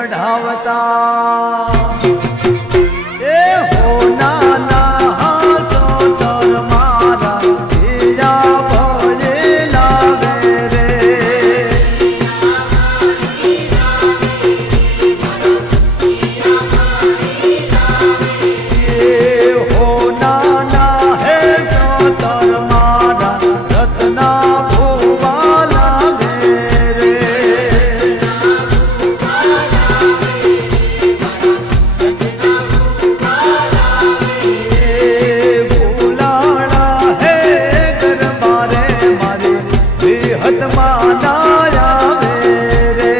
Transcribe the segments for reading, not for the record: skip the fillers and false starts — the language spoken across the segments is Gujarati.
ચઢાવતા એ હો નાના સોતર મારા હીરા ભજે લાવે રે એ હો નાના હે સોતર મારા રત્ના ભુવા લાવે રે હાથમાં ના આવે રે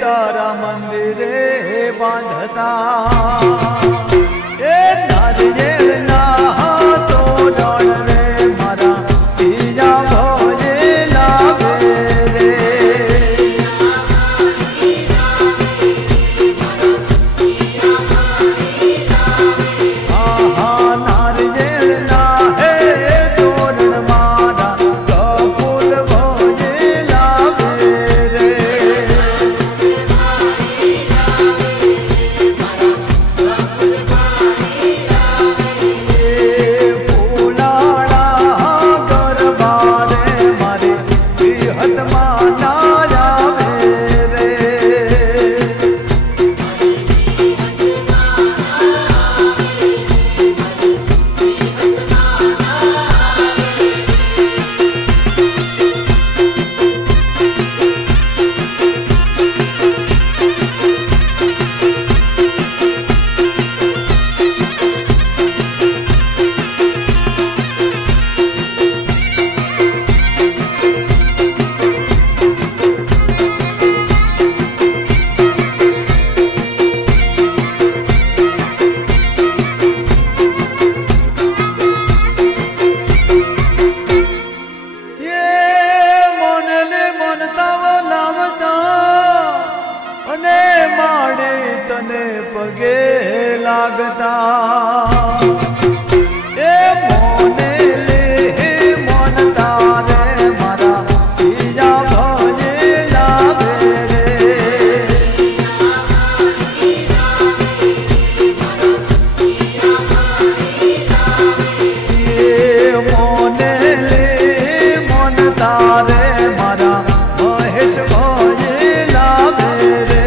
તારા મંદિરે બાંધતા એ નારિયેળના તોરણ રે મારા હીરા ભજે લાવે રે હા નારિયેળના હે તોરણ મારા કપૂર ભજે લાવે રે તને પગે લાગતા એ મોને લે મોન તારે મારા હીરા ભજે લાવે રે એ મોને લે મોન તારે મારા મહેશ ભજે લાવે રે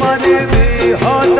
મારી વિહત